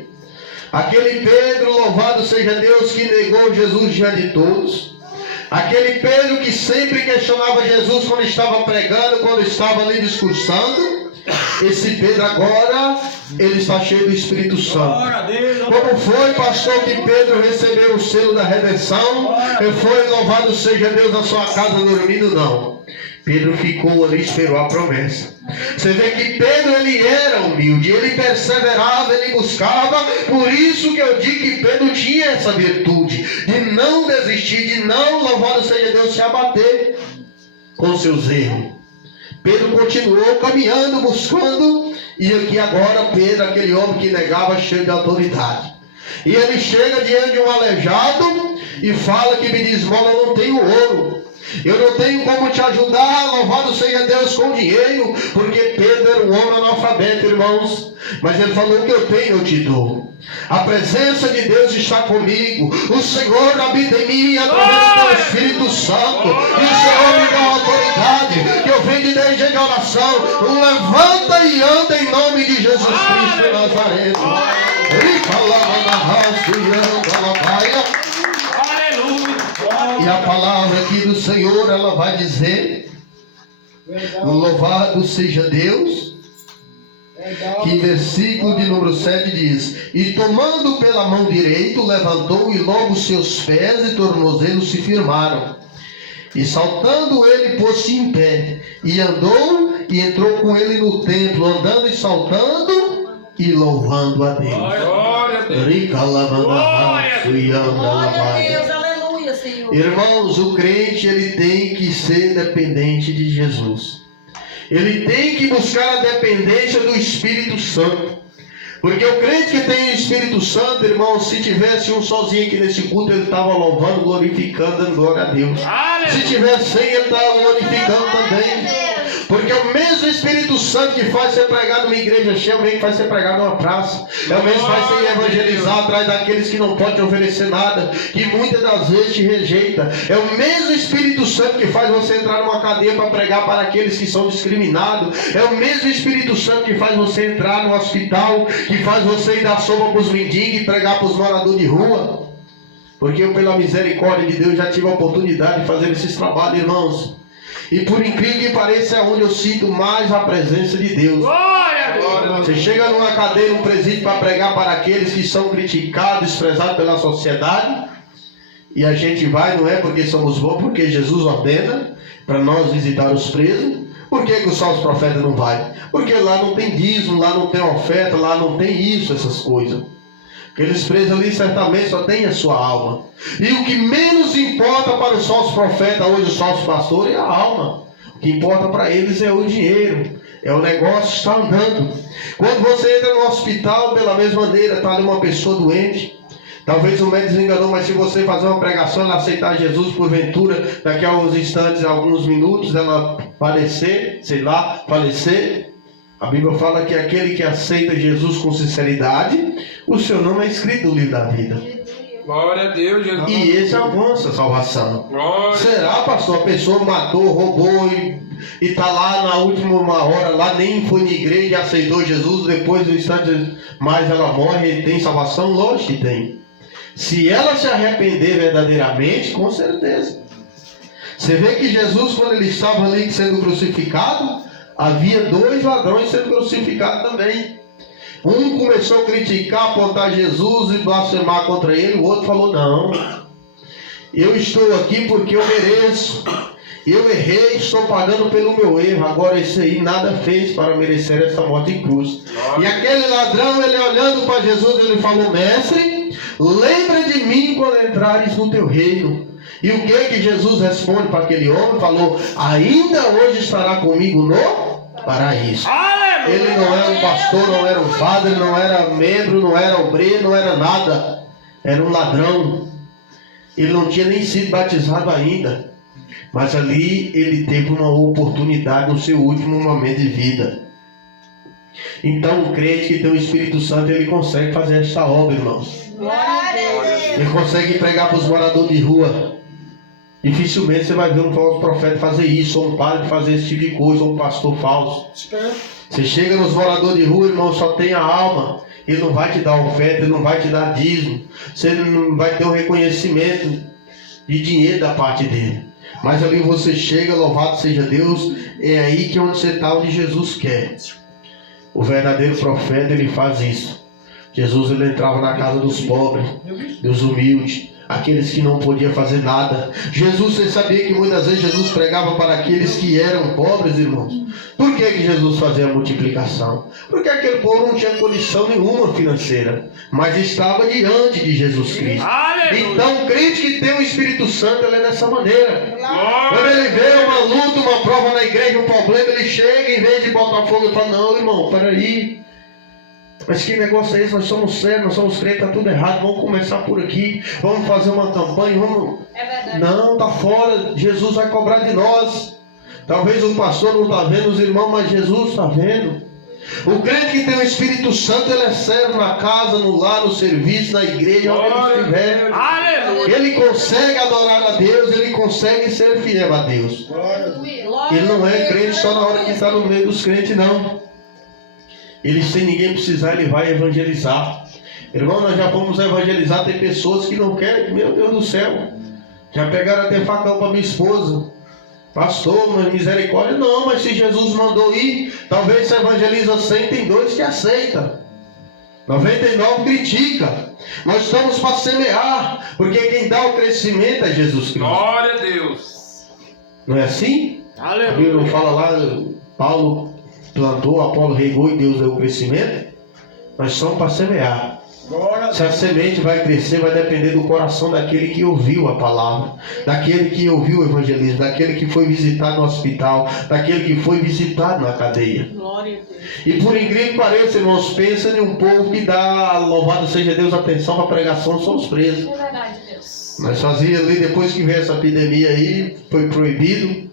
Aquele Pedro, louvado seja Deus, que negou Jesus diante de todos. Aquele Pedro que sempre questionava Jesus quando estava pregando, quando estava ali discursando. Esse Pedro agora, ele está cheio do Espírito Santo. Como foi, pastor, que Pedro recebeu o selo da redenção? Foi, louvado seja Deus, na sua casa dormindo? Não. Pedro ficou ali, esperou a promessa. Você vê que Pedro, ele era humilde, ele perseverava, ele buscava. Por isso que eu digo que Pedro tinha essa virtude de não desistir, de não, louvado seja Deus, se abater com seus erros. Pedro continuou caminhando, buscando, e aqui agora Pedro, aquele homem que negava, cheio de autoridade. E ele chega diante de um aleijado e fala que me diz: esmola, eu não tenho ouro, eu não tenho como te ajudar, louvado seja Deus, com dinheiro, porque Pedro era um homem analfabeto, irmãos. Mas ele falou: o que eu tenho eu te dou. A presença de Deus está comigo, o Senhor habita em mim através do Espírito Santo, e o Senhor me dá uma autoridade que eu venho desde a oração. Levanta e anda em nome de Jesus Cristo Nazareno. Ele falava na raça e anda na baia. E a palavra aqui do Senhor, ela vai dizer: louvado seja Deus, que versículo de número 7 diz: e tomando pela mão direita, levantou, e logo seus pés e tornozelos se firmaram. E saltando ele pôs-se em pé, e andou, e entrou com ele no templo, andando e saltando, e louvando a Deus. Glória a Deus. Rica lavanda e anda Glória a lavanda. Deus, aleluia, Senhor. Irmãos, o crente ele tem que ser dependente de Jesus. Ele tem que buscar a dependência do Espírito Santo. Porque o crente que tem o Espírito Santo, irmão, se tivesse um sozinho aqui nesse culto, ele estava louvando, glorificando, dando glória a Deus. Se tivesse 100, ele estava glorificando também. Porque é o mesmo Espírito Santo que faz ser pregado numa igreja cheia, é o mesmo que faz ser pregado numa praça. É o mesmo que faz ser evangelizar atrás daqueles que não podem te oferecer nada, que muitas das vezes te rejeita. É o mesmo Espírito Santo que faz você entrar numa cadeia para pregar para aqueles que são discriminados. É o mesmo Espírito Santo que faz você entrar no hospital, que faz você ir dar sopa para os mendigos e pregar para os moradores de rua. Porque eu, pela misericórdia de Deus, já tive a oportunidade de fazer esses trabalhos, irmãos. E por incrível que pareça, é onde eu sinto mais a presença de Deus. Glória a Deus. Você chega numa cadeia, num presídio, para pregar para aqueles que são criticados, desprezados pela sociedade. E a gente vai, não é porque somos bons, porque Jesus ordena para nós visitar os presos. Por que os falsos profetas não vai? Porque lá não tem dízimo, lá não tem oferta, lá não tem isso, essas coisas. Aqueles presos ali certamente só tem a sua alma. E o que menos importa para os falsos profetas, hoje os falsos pastores, é a alma. O que importa para eles é o dinheiro, é o negócio que está andando. Quando você entra no hospital, pela mesma maneira, está ali uma pessoa doente. Talvez o médico enganou, mas se você fazer uma pregação, ela aceitar Jesus, porventura, daqui a alguns instantes, alguns minutos, ela falecer, falecer. A Bíblia fala que aquele que aceita Jesus com sinceridade, o seu nome é escrito no livro da vida. Glória a Deus, Jesus. E esse alcança a salvação. Glória. Será, pastor? A pessoa matou, roubou e está lá na última hora, lá nem foi na igreja e aceitou Jesus, depois do instante mais ela morre e tem salvação? Lógico que tem. Se ela se arrepender verdadeiramente, com certeza. Você vê que Jesus, quando ele estava ali sendo crucificado, havia 2 ladrões sendo crucificados também. Um começou a criticar, apontar Jesus e blasfemar contra ele. O outro falou: não, eu estou aqui porque eu mereço. Eu errei, estou pagando pelo meu erro. Agora esse aí nada fez para merecer essa morte em cruz. E aquele ladrão, ele olhando para Jesus, ele falou: mestre, lembra de mim quando entrares no teu reino. E o que Jesus responde para aquele homem? Falou: ainda hoje estará comigo no paraíso. Ele não era um pastor, não era um padre, não era membro, não era obreiro, não era nada. Era um ladrão. Ele não tinha nem sido batizado ainda. Mas ali ele teve uma oportunidade no seu último momento de vida. Então o crente que tem o Espírito Santo, ele consegue fazer esta obra, irmãos. Ele consegue pregar para os moradores de rua. Dificilmente você vai ver um falso profeta fazer isso, ou um padre fazer esse tipo de coisa, ou um pastor falso. Você chega nos moradores de rua, irmão, só tem a alma. Ele não vai te dar oferta, ele não vai te dar dízimo. Você não vai ter um reconhecimento de dinheiro da parte dele. Mas ali você chega, louvado seja Deus, é aí que onde você está, onde Jesus quer. O verdadeiro profeta, ele faz isso. Jesus, ele entrava na casa dos pobres, dos humildes, aqueles que não podiam fazer nada. Jesus, você sabia que muitas vezes Jesus pregava para aqueles que eram pobres, irmãos? Por que Jesus fazia a multiplicação? Porque aquele povo não tinha condição nenhuma financeira, mas estava diante de Jesus Cristo. Então o crente que tem o Espírito Santo, ele é dessa maneira. Quando ele vê uma luta, uma prova na igreja, um problema, ele chega, em vez de botar fogo, ele fala: não, irmão, peraí, mas que negócio é esse? Nós somos sérios, nós somos crentes, está tudo errado, vamos começar por aqui, vamos fazer uma campanha, vamos... É verdade. Não, está fora, Jesus vai cobrar de nós. Talvez o pastor não está vendo, os irmãos, mas Jesus está vendo. O crente que tem o Espírito Santo, ele é servo na casa, no lar, no serviço, na igreja, onde ele estiver. Aleluia. Ele consegue adorar a Deus, ele consegue ser fiel a Deus. Ele não é crente só na hora que está no meio dos crentes, não. Ele, sem ninguém precisar, ele vai evangelizar. Irmão, nós já vamos evangelizar. Tem pessoas que não querem, meu Deus do céu. Já pegaram até facão para minha esposa. Pastor, mas misericórdia não, mas se Jesus mandou ir, talvez se evangeliza 100, tem 2 que aceita. 99 critica. Nós estamos para semear, porque quem dá o crescimento é Jesus Cristo. Glória a Deus. Não é assim? A Bíblia não fala lá, Paulo plantou, Apolo regou e Deus deu o crescimento? Nós somos para semear. Se a semente vai crescer, vai depender do coração daquele que ouviu a palavra, daquele que ouviu o evangelismo, daquele que foi visitado no hospital, daquele que foi visitado na cadeia. Glória a Deus. E por incrível que pareça, irmãos, pensa em um povo que dá, louvado seja Deus, atenção para a pregação, são os presos. É verdade, Deus. Nós fazíamos ali, depois que veio essa epidemia aí, foi proibido.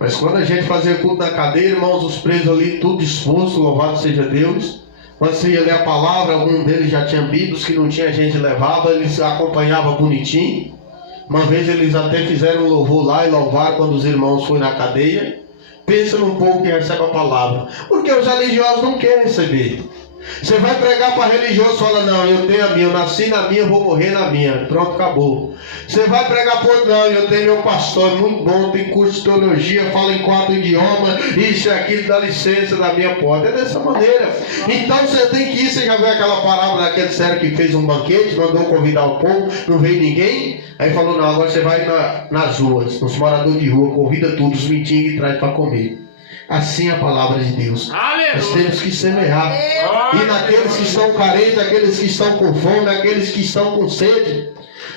Mas quando a gente fazia culto na cadeia, irmãos, os presos ali, tudo disposto, louvado seja Deus. Quando você ia ler a palavra, algum deles já tinha Bíblias, que não tinha gente levava, eles acompanhavam bonitinho. Uma vez eles até fizeram um louvor lá e louvaram quando os irmãos foram na cadeia. Pensa num povo que recebe a palavra. Porque os religiosos não querem receber. Você vai pregar para religioso e fala, não, eu tenho a minha, eu nasci na minha, eu vou morrer na minha. Pronto, acabou. Você vai pregar para outro, não, eu tenho meu pastor, é muito bom, tem curso de teologia, fala em 4 idiomas, isso e aquilo, dá licença da minha porta. É dessa maneira. Então você tem que ir, você já viu aquela parábola daquele sério que fez um banquete, mandou convidar o povo, não veio ninguém. Aí falou, não, agora você vai nas ruas, nos moradores de rua, convida todos os mendigos e traz para comer. Assim é a palavra de Deus. Nós temos que semear. E naqueles que estão carentes, aqueles que estão com fome, aqueles que estão com sede.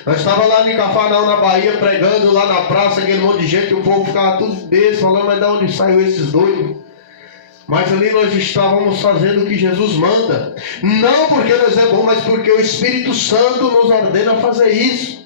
Nós estávamos lá em Cafarnaum, na Bahia, pregando lá na praça, aquele monte de gente, o povo ficava tudo desse, falando, mas de onde saiu esses doidos? Mas ali nós estávamos fazendo o que Jesus manda. Não porque nós é bom, mas porque o Espírito Santo nos ordena a fazer isso.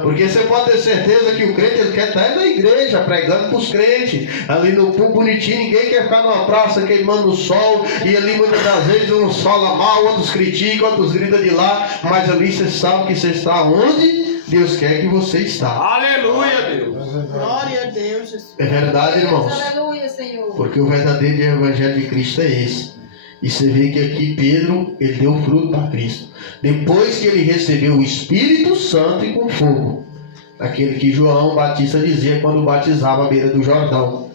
Porque você pode ter certeza que o crente ele quer estar na igreja, pregando para os crentes. Ali no público bonitinho, ninguém quer ficar numa praça queimando no sol. E ali muitas das vezes uns falam mal, outros criticam, outros gritam de lá. Mas ali você sabe que você está onde Deus quer que você está. Aleluia, Deus. Glória a Deus, Jesus. É verdade, irmãos? Aleluia, Senhor. Porque o verdadeiro evangelho de Cristo é esse. E você vê que aqui Pedro, ele deu fruto para Cristo. Depois que ele recebeu o Espírito Santo e com fogo. Aquele que João Batista dizia quando batizava à beira do Jordão.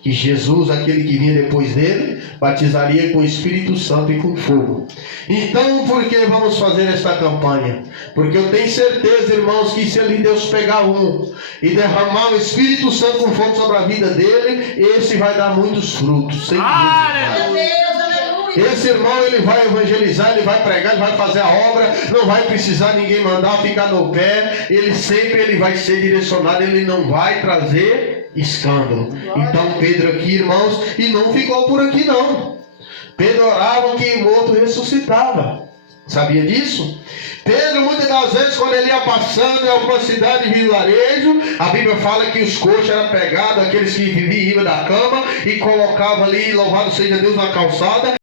Que Jesus, aquele que vinha depois dele, batizaria com o Espírito Santo e com fogo. Então, por que vamos fazer esta campanha? Porque eu tenho certeza, irmãos, que se ali Deus pegar um e derramar o Espírito Santo com fogo sobre a vida dele, esse vai dar muitos frutos. Sem dúvida. Esse irmão, ele vai evangelizar, ele vai pregar, ele vai fazer a obra, não vai precisar ninguém mandar ficar no pé, ele vai ser direcionado, ele não vai trazer escândalo. Então Pedro aqui, irmãos, e não ficou por aqui não. Pedro orava que morto ressuscitava. Sabia disso? Pedro, muitas das vezes, quando ele ia passando em alguma cidade, vilarejo, a Bíblia fala que os coxos eram pegados, aqueles que viviam em cima da cama, e colocavam ali, louvado seja Deus, na calçada.